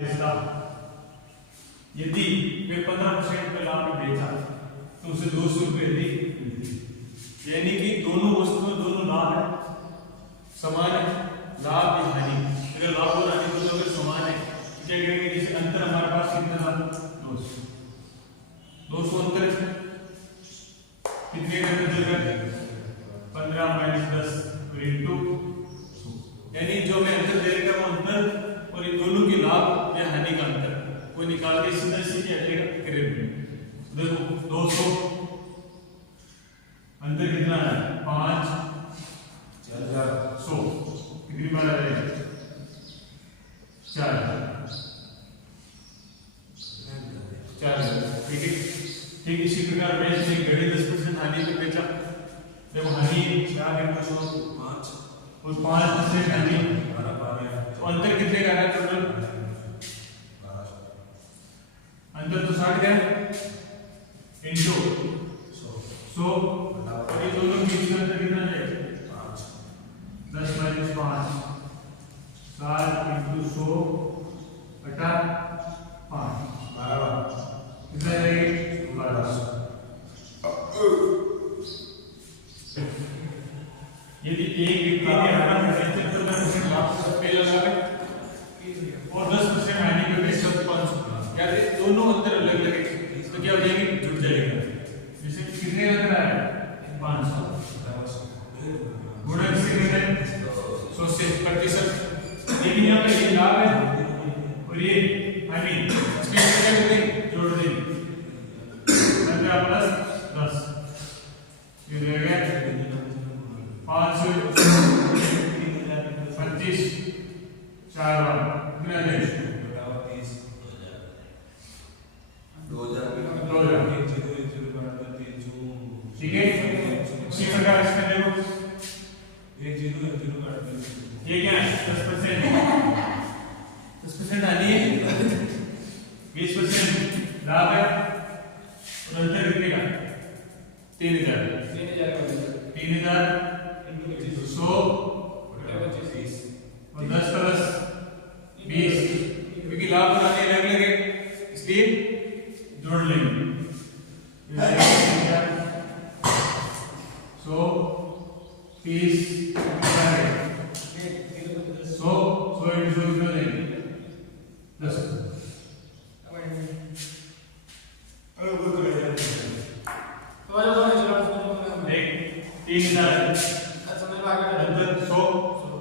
इसका यदि वे 15% का लाभ में बेचा तो उसे 200 रुपये दी, यानी कि दोनों वस्तुएं दोनों लाभ है, समान है, लाभ या हानि। अगर लाभ और हानि दोनों अगर समान है तो क्या करेंगे, जैसे अंतर हमारे पास कितना था 200 अंतर है, कितने का अंतर 15 - 10 इंटू, यानी जो मैं अंतर दे रहा हूं अंतर और इन दोनों के लाभ या हानि का अंतर वो निकाल के सीधा सीधे अटेगा करेंगे। देखो 200 अंतर कितना है 5 100 कितनी बार आ जाएगा 4, ठीक है। ठीक इसी प्रकार मैं जैसे घड़ी 10% हानि पे बेचा, देखो हानि 4 × 100 5 और 5% हानि, तो अंतर कितने का है टोटल, अंतर तो 60 है इंटू 100 और ये दोनों बीच का अंतर कितना है 10 - 5 7 इंटू 100 बटा 5 कितना रहेगी 12। यदि एक व्यक्ति ने अपना 75% लाभ पे लगाया और 10% हानि पे बेचा 500, यार ये दोनों अंतर अलग अलग है तो क्या हो जाएगी जुड़ जाएगा। जैसे कितने अंतर आया 500 गुणा किससे करते हैं 100 से प्रतिशत, लेकिन यहाँ पे ये लाभ है और ये हानि, इसमें क्या करते हैं जोड़ देंगे 15 + 10 ये रह गया 500 25 4 बार कितना है 2000, ठीक है। उसी प्रकार इसमें देखो ये क्या है 10% हानि है 20% लाभ है और अंतर कितने का 3000 100 और 10 + 20, क्योंकि लाभ और हानि अलग अलग है इसलिए जोड़ लेंगे 100 30 100 कितना देंगे 10 3000 अंतर 100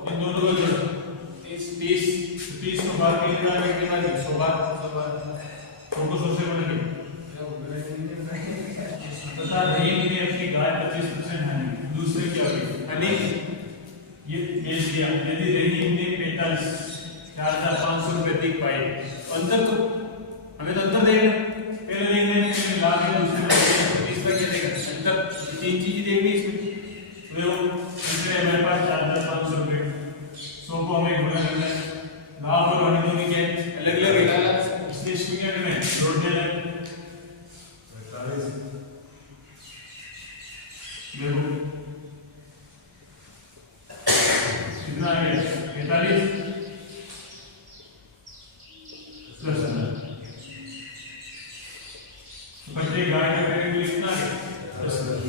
इन दोनों को जोड़ 30 को बार 3000 में कितना है 100 बार 100 को 100 से बढ़ेंगे बता नहीं मैंने अपनी गाय 25% हानि, दूसरे क्या हुई हानि ये बेच दिया, यदि रहीम ने 45,500 रुपए अधिक पाए, अंतर तो हमें तो अंतर देगा, पहले देंगे लाभ है दूसरे इस पर क्या देगा अंतर, तीन चीजें देंगे इसमें तो दूसरे हमारे पास 4,500 रुपए 100 को हमें गुणा करना है, लाभ और हानि दोनों के अलग अलग है इसलिए इसको क्या करना है जोड़ देना है। देखो कितना है 45 प्रत्येक गाय का करेंगे कितना है 10,000,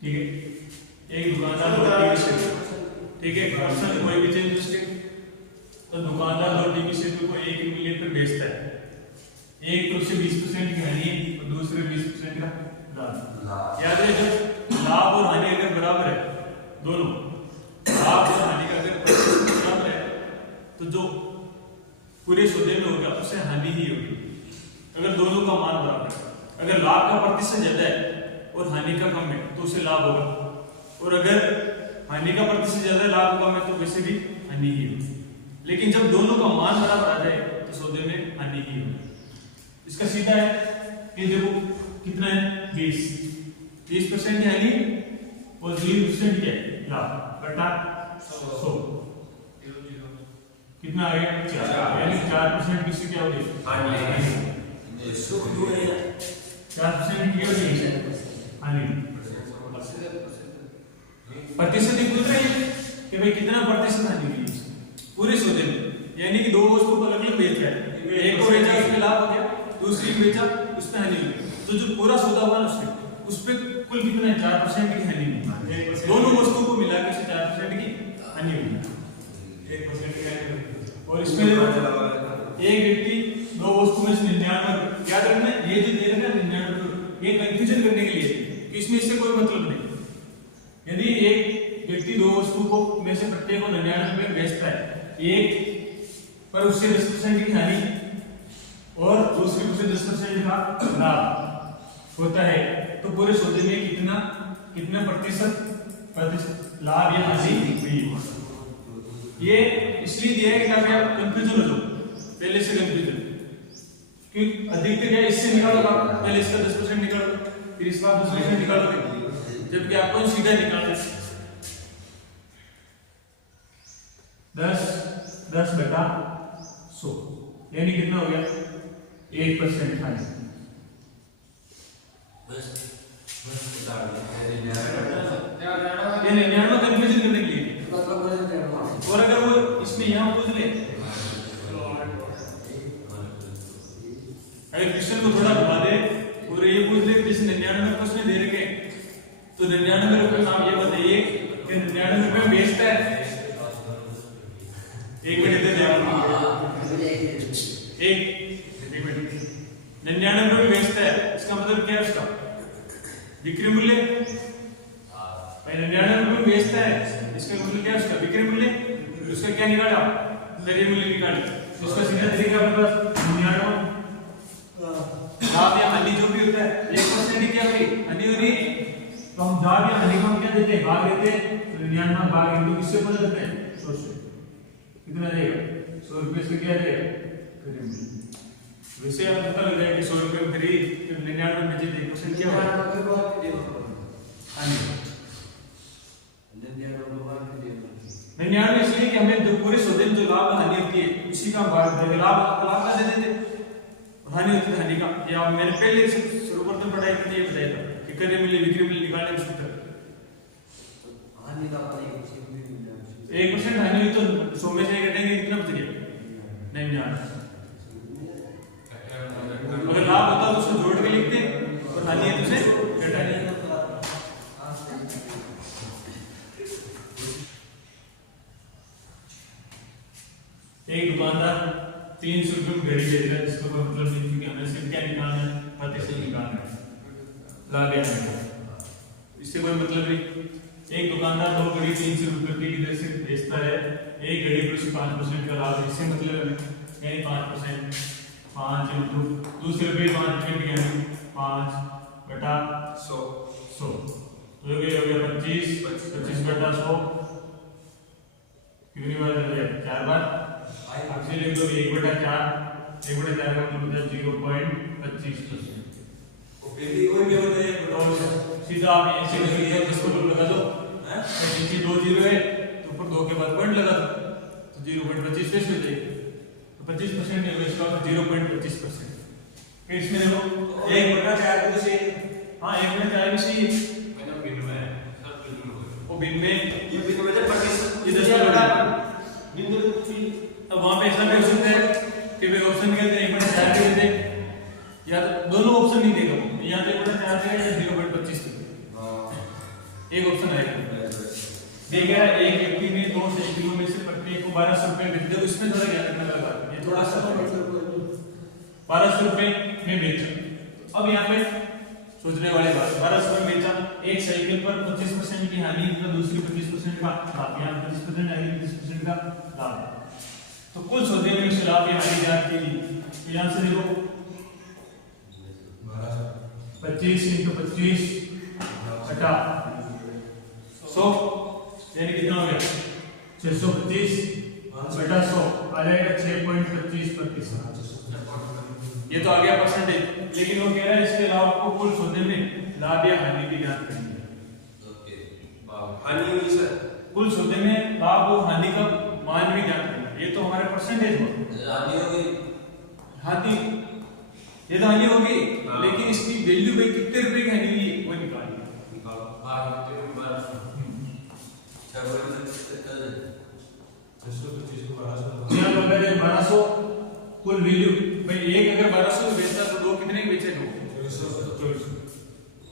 ठीक है। एक दुकानदार दो डिविजन, ठीक है, पर्सन कोई भी चीज उसके तो दुकानदार दो डिविजन को 1 मिलियन पे बेचता है, एक तो उसे 20% की हानि और दूसरे 20% का लाभ। याद है जब लाभ और हानि अगर बराबर है दोनों, लाभ और हानि का अगर बराबर है तो जो पूरे सौदे में होगा उससे हानि ही होगी, अगर दोनों का मान बराबर है। अगर लाभ का प्रतिशत ज्यादा है और हानि का कम है तो उसे लाभ होगा, और अगर हानि का प्रतिशत ज्यादा है लाभ कम है तो वैसे भी हानि ही होगी, लेकिन जब दोनों का मान बराबर आ जाए तो सौदे में हानि ही होगी। इसका सीधा है कि देखो कितना है 20% हानि और 0% क्या है लाभ बटा 100 कितना आ गया 4, यानी 4% किससे क्या हो गई 4% क्या हो गई हानि, प्रतिशत पूछ रहे हैं कि भाई कितना प्रतिशत हानि हुई पूरे सौदे में, यानी कि दो वस्तु को अलग अलग बेच रहा है, एक को बेचा उसमें लाभ हो गया, दूसरी को बेचा उसमें हानि हो गई, तो जो पूरा सौदा हुआ ना उस पे कुल कितना है 4% की हानि हुई, दोनों वस्तुओं को मिला के 4% की हानि हुई, 1% की हानि हुई। और इसमें एक व्यक्ति दो वस्तु में से 99, याद रखना ये जो दे रखा है 99, ये कंफ्यूजन करने के लिए कि इसमें इससे कोई मतलब नहीं। यदि एक व्यक्ति दो वस्तु को में से प्रत्येक को 99 में बेचता है, एक पर उससे 10% की हानि और दूसरी उससे 10% का लाभ होता है, तो पूरे सौदे में कितना प्रतिशत लाभ या हानि हुई। ये इसलिए दिया है कि ताकि आप कंफ्यूजन हो जाओ, पहले से कंफ्यूजन, क्योंकि अधिकतर क्या इससे निकालोगे, पहले इसका 10% निकालोगे, फिर इसका 10% निकालोगे, जबकि आपको सीधा निकालना है 10/100, यानी कितना हो गया 1% हानि। ये 99 कंफ्यूजन करने के लिए, और अगर वो इसमें यहाँ पूछ ले, अगर क्वेश्चन को थोड़ा घुमा दे और ये पूछ ले कि 99 क्वेश्चन दे रखे, तो 99 रुपए नाम ये बताइए कि 99 रुपए बेचता है, एक मिनट दे 99 रुपए बेचता है, इसका मतलब क्या है, उसका बिक्री मूल्य 99 रुपए बेचता है, इसका मतलब क्या है, उसका बिक्री मूल्य, उसका क्या निकाला, क्रय मूल्य निकाले, उसका सीधा तरीका अपने पास 99 लाभ या हानि जो भी होता है 1% ही क्या हुई हानि हो रही, तो हम लाभ या हानि को हम क्या देते हैं, भाग देते हैं, तो 99 भाग इंटू किससे बदल देते हैं 100 से, कितना देगा 100 रुपए से क्या देगा, वैसे आप पता लग जाएगा कि 100 रुपए में खरीद 99 में बेचे 1% क्या है हानि। 99 इसलिए कि हमें जो पूरे सौदे में जो लाभ हानि होती है उसी का भाग देंगे, लाभ का दे देते, हानि होती है हानि का, या मैंने पहले से सर्वप्रथम पढ़ाई में ये बताया था कि क्रय मूल्य बिक्री मूल्य निकालने में सूत्र हानि का 1% हानि हुई तो 100 में से घटेंगे कितना बच गया 99, अगर लाभ होता तो उसको जोड़ के लिखते और हानि है तो उसे घटा देंगे। एक दुकानदार 300 रुपए में घड़ी बेच रहा है, जिसका कोई मतलब नहीं, क्योंकि हमें सिर्फ क्या निकालना है, प्रतिशत निकालना है, लाभ या हानि, इससे कोई मतलब नहीं। एक दुकानदार दो घड़ी 300 रुपए की दर से बेचता है, एक घड़ी पर उसे 5% का लाभ है, इससे मतलब है यानी 5%, 5 इंटू दूसरे रुपये 5% यानी 5/100, तो हो गया 25/100, कितनी बार कर दिया 4 बार, आपसे लिख दो 1/4, 1/4 का मतलब 0.25%, और क्या होता है सीधा आप ऐसे करिए, इसको लगा दो, नीचे 2 जीरो है तो ऊपर 2 के बाद पॉइंट लगा दो, तो 0.25 हो जाएगा, तो 25% है इसका 0.25%। फिर इसमें देखो 1/4 को से, हाँ 1/4 भी सही है, वो भिन्न में ये भिन्न में 25 ये 10 बिंदु, अब वहां पे ऐसा भी हो सकता है कि वे ऑप्शन कहते हैं 1/4 दे दे, या दोनों ऑप्शन नहीं देगा, यहाँ पे 1/4 देगा या 0.25 देगा, एक ऑप्शन आएगा। देखा एक व्यक्ति ने 2 साइकिलों में से प्रत्येक को 1200 रुपए बेच दिया, इसमें थोड़ा क्या करना लगा, ये थोड़ा सा 1200 रुपए में बेचा। अब यहाँ पे सोचने वाली बात, 1200 में बेचा, एक साइकिल पर 25% की हानि, तो दूसरी 25% का लाभ, यहाँ 25% हानि 25% का लाभ, तो कुल सौदे में से लाभ या हानि ज्ञात कीजिए। यहाँ से देखो 25 × 25 घटा 100, यानी कितना हो गया 625/100 आ जाएगा 6.25%, ये तो आ गया परसेंटेज, लेकिन वो कह रहा है इसके अलावा आपको कुल सौदे में लाभ या हानि की ज्ञात करनी है। हानि हुई सर, कुल सौदे में लाभ और हानि का मान भी ज्ञात करना है, ये तो हमारे परसेंटेज हुआ, हानि हो गई, हानि ये तो हानि होगी, लेकिन इसकी वैल्यू पे कितने रुपए की हानि हुई वो निकालिए, 1200 कुल वैल्यू भाई एक अगर 1200 बेचता तो दो कितने के बेचे? 2400।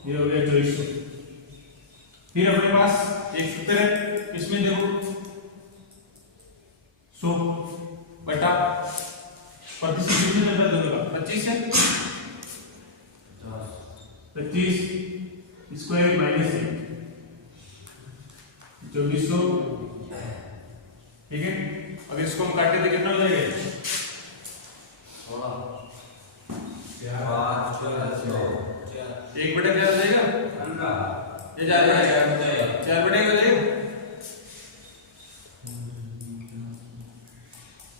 ये हो गया 2400। फिर अपने पास एक सूत्र है, इसमें देखो 100 बटा प्रतिशत कितने नंबर दोनों का 25 है, 25 स्क्वायर माइनस 2400। ठीक है, अब इसको हम काटे तो कितना हो जाएगा? 1 बटा क्या हो जाएगा? ये 4 बटा 4 बटे हो जाएगा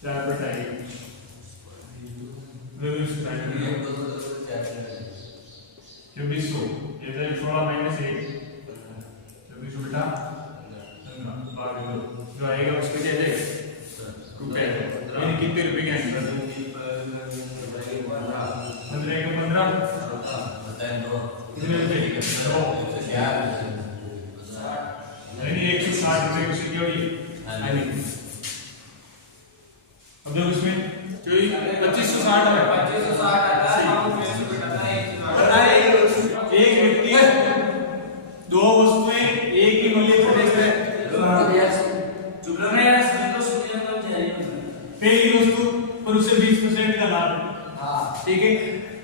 4 बटा 1। ये 16 माइनस 1 2400 बटा जो आएगा उसमें क्या जाएगा? रुपए। यानी कितने रुपए के आएंगे? 15 का 15 कितने रुपए? 160 रुपए की सीटी हुई। अब देखो इसमें जो 2560 है, 2560 एक व्यक्ति दो वस्तुएं एक ही मूल्य पर बेच रहे हैं। पहली वस्तु पर उसे 20% का लाभ है, ठीक है।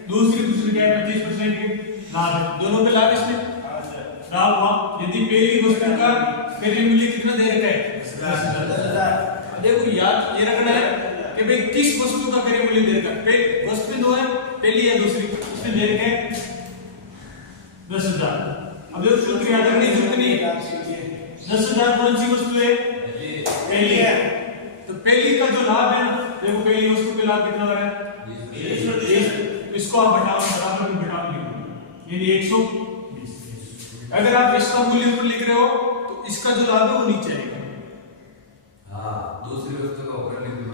दूसरी वस्तु क्या है? 25% के लाभ है। दोनों का लाभ इसमें लाभ हुआ। यदि पहली वस्तु का क्रय मूल्य कितना दे रखा है? 10,000। देखो याद ये रखना है कि भाई किस वस्तु का क्रय मूल्य दे रखा है। वस्तु दो है, पहली है दूसरी, उसमें दे रखा है 10,000। अब देखो सूत्र याद रखने की जरूरत नहीं है। 10,000 कौन सी वस्तु है? पहली है। तो पहली का जो लाभ है ना, देखो पहली वस्तु का लाभ कितना हो रहा है? 20। इसको आप घटाओ, बराबर में घटाओ लिखो, ये 120। अगर आप इसका मूल्य ऊपर लिख रहे हो तो इसका जो लाभ है वो नीचे आएगा। दूसरी वस्तु का ऊपर लिख दो।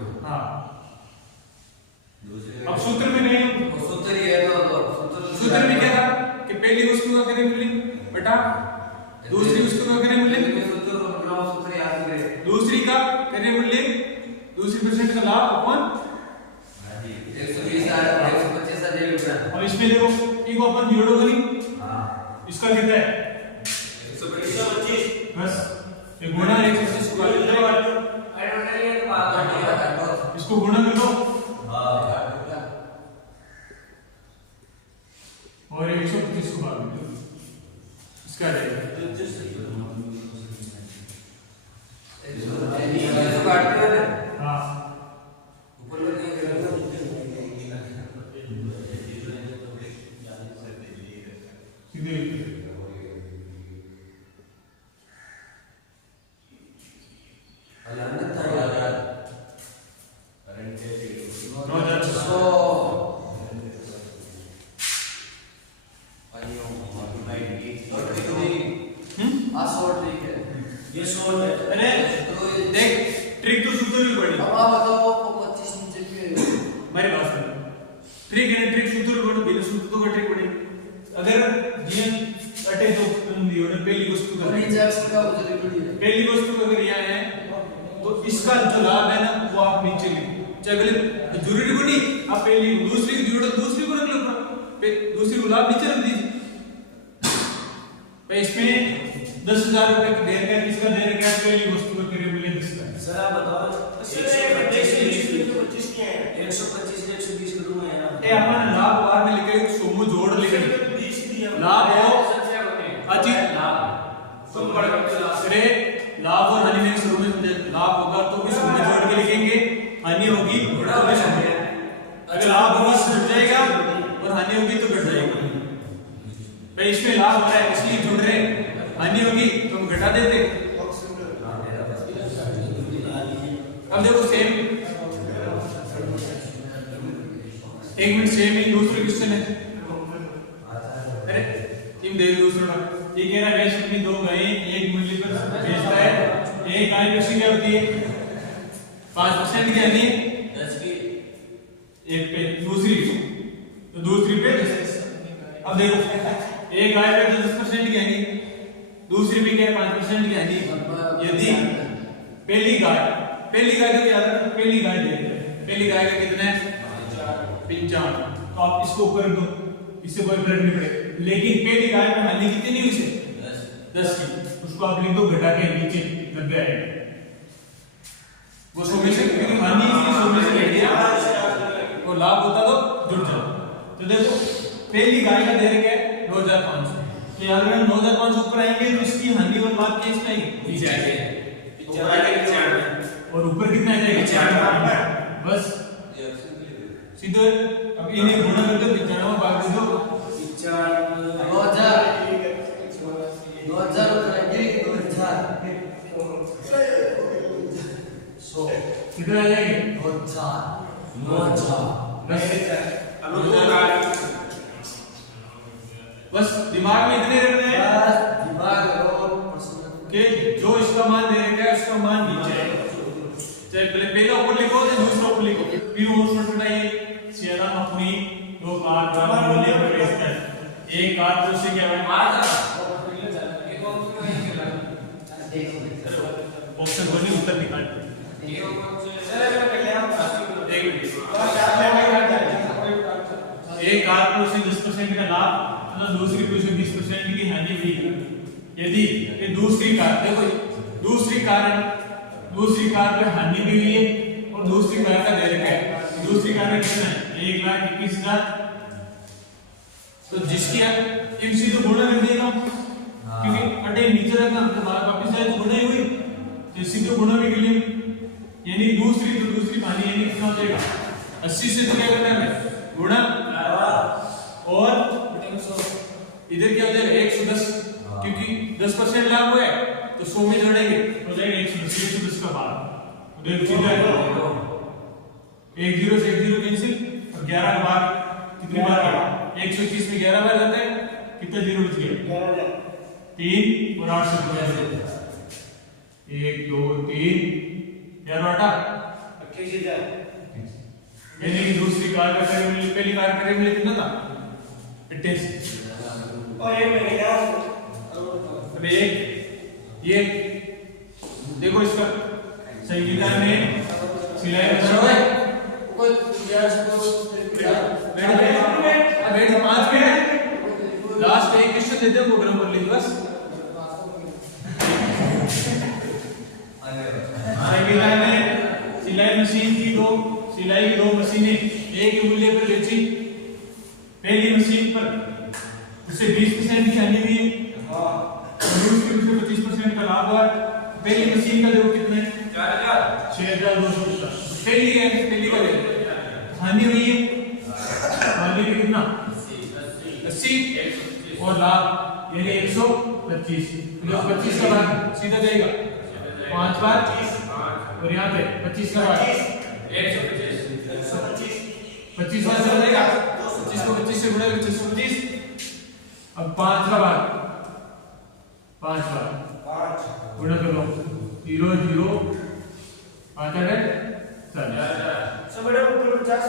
अब सूत्र में नहीं, सूत्र ही है तो सूत्र में क्या था कि पहली वस्तु का क्रय मूल्य बटा दूसरी वस्तु का क्रय मूल्य, सूत्र याद करें। दूसरी का क्रय मूल्य, दूसरी परसेंट का लाभ अपन 120 125 आ जाएगा। अब इसमें देखो इनको अपन जोड़ोगे नहीं, इसका कितना है? 125 बस ये गुणा 125 को इसको गुणा कर दो और 125 को भाग दो, इसका आ जाएगा। पहली वस्तु अगर यहाँ है तो इसका जो लाभ है ना वो आप नीचे लिखो, चाहे जरूरी को नहीं, आप पहली दूसरी की जरूरत दूसरी को रख लो, दूसरी को लाभ नीचे रख दीजिए। इसमें 10,000 रुपए का दे रखा है, किसका दे रखा है? पहली वस्तु का क्रय मूल्य किसका है? सर आप बताओ। 125 क्या है? 125 120 का दूंगा यार। ए अपन लाभ बार में लिखे सोमू जोड़ लिखे 20 दिया लाभ हो अजी लाभ तुम बड़ा अरे लाभ और हानि में शुरू में समझे, लाभ होगा तो भी शुरू में जोड़ के लिखेंगे, हानि होगी तो भी शुरू में। अगर लाभ होगा तो जुड़ जाएगा और हानि होगी तो घट जाएगा। भाई इसमें लाभ हो रहा है इसलिए जुड़ रहे, हानि होगी तो हम घटा देते। अब देखो सेम एक मिनट, सेम ही दूसरा क्वेश्चन है। अरे टीम दे दूसरा, ये कह रहा है वैसे अपनी दो गाय एक मूल्य पर बेचता है, एक गाय बेची क्या होती है? 5% की यानी 10 की एक पे दूसरी तो दूसरी पे। अब देखो एक गाय पे 10% की यानी दूसरी पे क्या है? 5% की यानी यदि पहली गाय तो क्या आता है? पहली गाय दे रही है, लिख आएगा कितना है 55। तो आप इसको ऊपर रख दो, इससे कोई फर्क नहीं पड़ेगा। लेकिन पहली गाय में हानि कितनी हुई से 10 की, उसको आप लिख दो घटा के नीचे 90 आएगा। वो सॉल्यूशन क्योंकि हानि इसकी सॉल्यूशन है और लाभ होता तो जुड़ जाओ। तो देखो पहली गाय का दे रखा है 2500, तो अगर हम 2500 ऊपर आएंगे तो इसकी हानि और लाभ के इसमें नीचे आएंगे और ऊपर कितना आ जाएगा बस सीधे। अब इन्हें गुणा कर दो 95 भाग दे दो 2000 कितना आ जाएंगे 2000 बस दिमाग में इतने रखने हैं कि जो इसका मान दे रखा है उसका मान नीचे आएगा। चाहे पहला ऊपर लिखो या दूसरा ऊपर लिखो। पी और छोटा ये सियारा अपनी दो कार बराबर मूल्य पर बेचता है। एक कार तो उससे क्या है ऑप्शन वन उत्तर निकाल। एक कार को 10% का लाभ मतलब दूसरी को 20% की हानि हुई। यदि ये दूसरी कार देखो दूसरी कार पे हानि भी हुई है और दूसरी कार का दे रखा है। दूसरी कार में कितना है 1,21,000। तो जिसकी इसी तो गुणा कर देगा क्योंकि अटे नीचे रखना तो वापस आए तो गुणा ही हुई, तो इसी तो गुणा भी कर लिए यानी दूसरी हानि यानी कितना हो जाएगा 80 से तो क्या करना है गुणा और इधर क्या हो जाएगा 110 क्योंकि 10% लाभ हुआ है तो 100 में जोड़ेंगे हो जाएगा 110 का भाग। तो एक 0 से 1 0 कैंसिल और 11 का भाग कितनी बार आएगा 121 में 11 बार जाता है कितना जीरो बच गया 3 और 8 से 1 2 3 11 आटा 28000 यानी कि दूसरी कार का करीब पहली कार करीब में कितना था 28 और एक में क्या अब एक ये देखो इसका संगीता ने सिलाई कोई वेट 5 मिनट लास्ट एक क्वेश्चन देते हैं प्रोग्राम कर लीजिए बस। संगीता ने सिलाई की दो मशीनें एक ही मूल्य पर बेची। पहली मशीन पर उससे 20% की हानि हुई और दूसरी से 25% का लाभ हुआ। पहली मशीन का देखो कितने 6,250 पहली का हानि हुई है हानि में कितना 80 और लाभ यानी 125 का भाग सीधा देगा 5 बार और यहाँ पे 25 का भाग 25 बार चला जाएगा 25 को 25 से गुणा 625। अब 5 का भाग 5 बार गुणा कर लो 0 0 5 है 50